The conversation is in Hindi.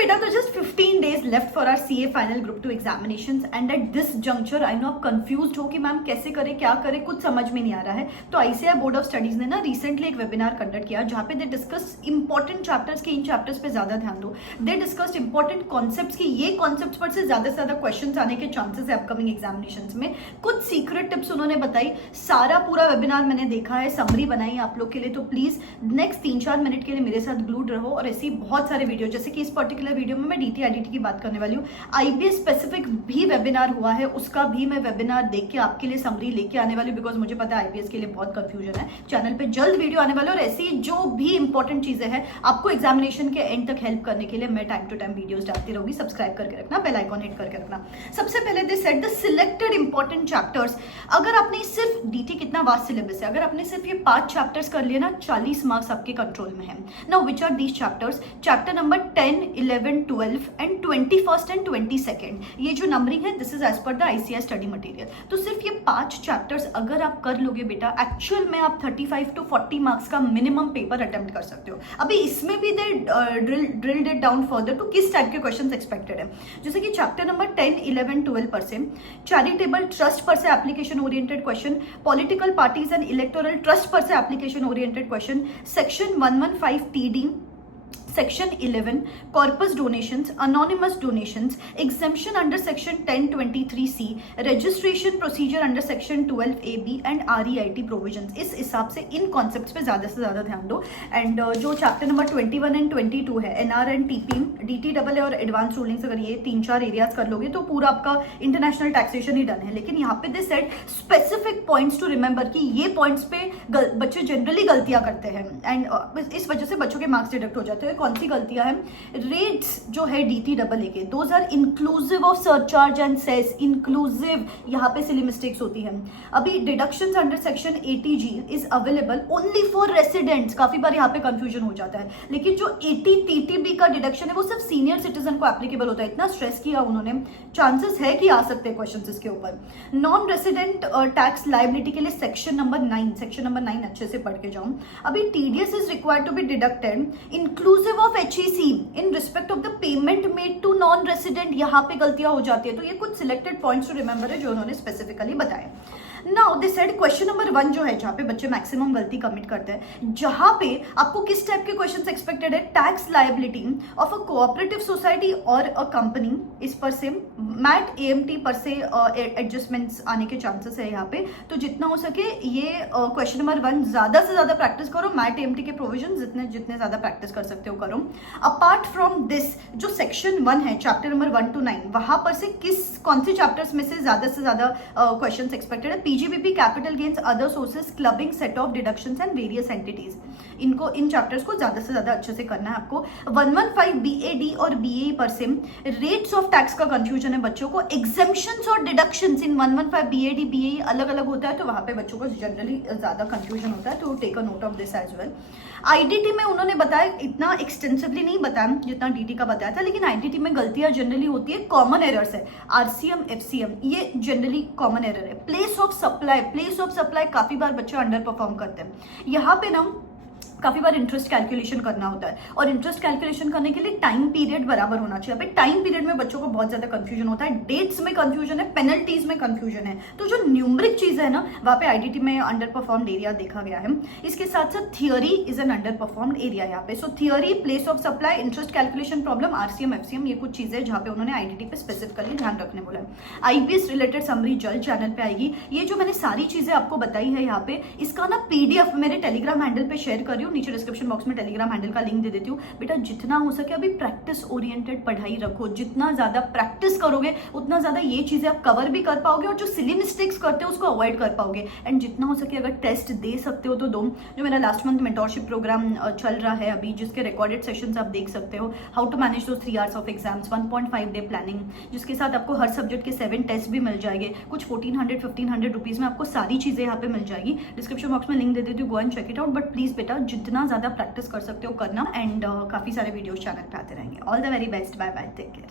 बेटा, तो just 15 days left for our CA final group 2 examinations and at this juncture I know आप कंफ्यूज्ड हो कि मैम कैसे करें, क्या करें, कुछ समझ में नहीं आ रहा है। तो आईसीएआई बोर्ड ऑफ स्टडीज ने ना रिसेंटली एक वेबिनार कंडक्ट किया जहां पे दे डिस्कस इंपॉर्टेंट चैप्टर्स की, इन चैप्टर्स पे ज्यादा ध्यान दो। दे डिस्कस्ड इंपॉर्टेंट कॉन्सेप्ट्स की, ये कॉन्सेप्ट्स पर से ज्यादा क्वेश्चंस आने के चांसेस है अपकमिंग एग्जामिनेशंस में। कुछ सीक्रेट टिप्स उन्होंने बताई। सारा पूरा वेबिनार मैंने देखा है, समरी बनाई आप लोग के लिए, तो प्लीज नेक्स्ट 3-4 मिनट के लिए मेरे साथ ग्लूड रहो। और ऐसी बहुत सारे वीडियो, जैसे कि इस पर्टिकुलर वीडियो में मैं डीटी आईडीटी की बात करने वाली हूँ। आईबीएस स्पेसिफिक भी वेबिनार हुआ है, उसका भी मैं वेबिनार देख के आपके लिए समरी लेके आने वाली हूँ, बिकॉज मुझे पता है आईबीएस के लिए बहुत कंफ्यूजन है। चैनल पे जल्द वीडियो आने वाले, और ऐसी जो भी इंपॉर्टेंट चीजें हैं आपको एग्जामिनेशन के एंड तक हेल्प करने के लिए मैं टाइम टू टाइम वीडियोस डालती रहूंगी। सब्सक्राइब करके रखना, बेल आइकॉन हिट करके रखना। सबसे पहले they set the selected important chapters. अगर आपने सिर्फ डीटी, कितना वास्ट सिलेबस है, अगर आपने सिर्फ ये 5 चैप्टर्स कर लिए ना, 40 मार्क्स आपके कंट्रोल में है। Now which are these chapters? Chapter number 10, 11, 12 and 21st and 22nd। ये जो नंबरिंग है this is as per the ICAI study material. तो सिर्फ ये 5 चैप्टर्स अगर आप कर लोगे बेटा, एक्चुअल में आप 35 to 40 मार्क्स का मिनिमम पेपर अटेम्प्ट कर सकते हो। अभी इसमें भी they drilled it down further to किस टाइप के क्वेश्चंस एक्सपेक्टेड है। जैसे कि चैप्टर नंबर 10, 11, 12 पर से चैरिटेबल ट्रस्ट पर से application oriented question, political parties and electoral trust पर से application oriented question, section 115 TD, section 11 corpus donations, anonymous donations, exemption under section 1023C, registration procedure under section 12AB and REIT provisions. इस हिसाब से इन कॉन्सेप्ट्स पे ज्यादा से ज्यादा ध्यान दो। एंड जो चैप्टर नंबर 21 एंड 22 है, NR एंड TP, DTAA और एडवांस रूलिंग्स, अगर ये 3-4 एरियाज कर लोगे तो पूरा आपका इंटरनेशनल टैक्सेशन ही डन है। लेकिन यहाँ पे they set specific points to remember कि ये पॉइंट्स पे बच्चे जनरली गलतियां करते हैं, एंड इस वजह से बच्चों के मार्क्स डिडक्ट हो जाते हैं। कौन सी गलतियां हैं? रेट्स जो है DTAA के, those are inclusive of surcharge and cess, inclusive, यहाँ पे सिली मिस्टेक्स होती हैं। अभी deductions under section 80G is available only for residents, काफी बार यहाँ पे कंफ्यूजन हो जाता है। लेकिन जो 80 TTB का डिडक्शन है वो सिर्फ सीनियर सिटीजन को एप्लीकेबल होता है। इतना स्ट्रेस किया उन्होंने, चांसेस है कि आ सकते हैं क्वेश्चन इसके ऊपर। नॉन रेसिडेंट टैक्स लायबिलिटी के लिए सेक्शन नंबर 9 अच्छे से पढ़ के जाऊं। अभी TDS is required to be deducted inclusive of HEC in respect of the payment made to non resident, यहाँ पे गलतियां हो जाती है। तो ये कुछ सिलेक्टेड पॉइंट्स टू रिमेंबर है जो उन्होंने स्पेसिफिकली बताया। Now they said question number 1 जो है, जहां पे बच्चे मैक्सिमम गलती कमिट करते हैं, जहां पे आपको किस टाइप के क्वेश्चंस एक्सपेक्टेड है? Tax liability of a cooperative society और अ कंपनी, इस पर से मैट AMT पर से एडजस्टमेंट्स आने के चांसेस है यहाँ पे। तो जितना हो सके ये क्वेश्चन नंबर 1 ज्यादा से ज्यादा प्रैक्टिस करो। मैट AMT के प्रोविजन जितने ज्यादा प्रैक्टिस कर सकते हो करो। अपार्ट फ्रॉम दिस, जो सेक्शन 1 है चैप्टर नंबर 1 to 9, वहां पर से कौन से चैप्टर्स में से ज्यादा क्वेश्चंस एक्सपेक्टेड है? PGBP, capital gains, other sources, clubbing, set of deductions and various entities. In chapters को ज्यादा से ज्यादा अच्छे से करना है आपको। 115 BAD और BAE पर से रेट्स ऑफ टैक्स का कंफ्यूजन है बच्चों को। एग्जेम्पशंस और डिडक्शंस इन 115 BAD BAE अलग अलग होता है, तो वहां पे बच्चों को जनरली ज्यादा कंफ्यूजन होता है, तो take a note of this as well. IDT में उन्होंने बताया, इतना एक्सटेंसिवली नहीं बताया जितना DT का बताया था, लेकिन IDT में गलतियां जनरली होती है, कॉमन एरर्स है। RCM FCM ये जनरली कॉमन एरर है। प्लेस ऑफ सप्लाई काफी बार बच्चे अंडर परफॉर्म करते हैं। यहाँ पे ना काफी बार इंटरेस्ट कैलकुलेशन करना होता है, और इंटरेस्ट कैलकुलेशन करने के लिए टाइम पीरियड बराबर होना चाहिए। अभी टाइम पीरियड में बच्चों को बहुत ज्यादा कंफ्यूजन होता है, डेट्स में कंफ्यूजन है, पेनल्टीज में कंफ्यूजन है। तो जो न्यूमरिक चीज है ना, वहां पे IDT में अंडर परफॉर्म्ड एरिया देखा गया है। इसके साथ साथ theory is an under performed area यहाँ पे। So theory, place of supply, interest calculation problem, RCM FCM, ये कुछ चीजें जहाँ पे उन्होंने IDT पे स्पेसिफिकली ध्यान रखने बोला है। IBS रिलेटेड समरी जल्द चैनल पे आएगी। ये जो मैंने सारी चीजें आपको बताई है यहाँ पे, इसका ना PDF मेरे टेलीग्राम हैंडल पे शेयर कर रही हूँ, नीचे डिस्क्रिप्शन बॉक्स में टेलीग्राम हैंडल का लिंक दे देती हूँ। बेटा जितना हो सके अभी प्रैक्टिस ओरिएंटेड पढ़ाई रखो। जितना ज्यादा प्रैक्टिस करोगे उतना ज्यादा ये चीजें आप कवर भी कर पाओगे, और जो सिली मिस्टेक्स करते हो उसको अवॉइड कर पाओगे। एंड जितना हो सके अगर टेस्ट दे सकते हो तो दो। जो मेरा लास्ट मंथ मेंटोरशिप प्रोग्राम चल रहा है अभी, जिसके रिकॉर्डेड सेशंस आप देख सकते हो, हाउ टू मैनेज दो 3 hours of exams, 1.5 day planning, जिसके साथ आपको हर सब्जेक्ट के 7 टेस्ट भी मिल जाएंगे। कुछ 1400-1500 रुपीज में आपको सारी चीजें यहाँ पे मिल जाएगी। डिस्क्रिप्शन बॉक्स में लिंक दे देती हूँ, go and check it out. But please बेटा जितना ज्यादा प्रैक्टिस कर सकते हो करना, एंड काफी सारे वीडियोस चैनल पे आते रहेंगे। All the very best, bye bye, take care.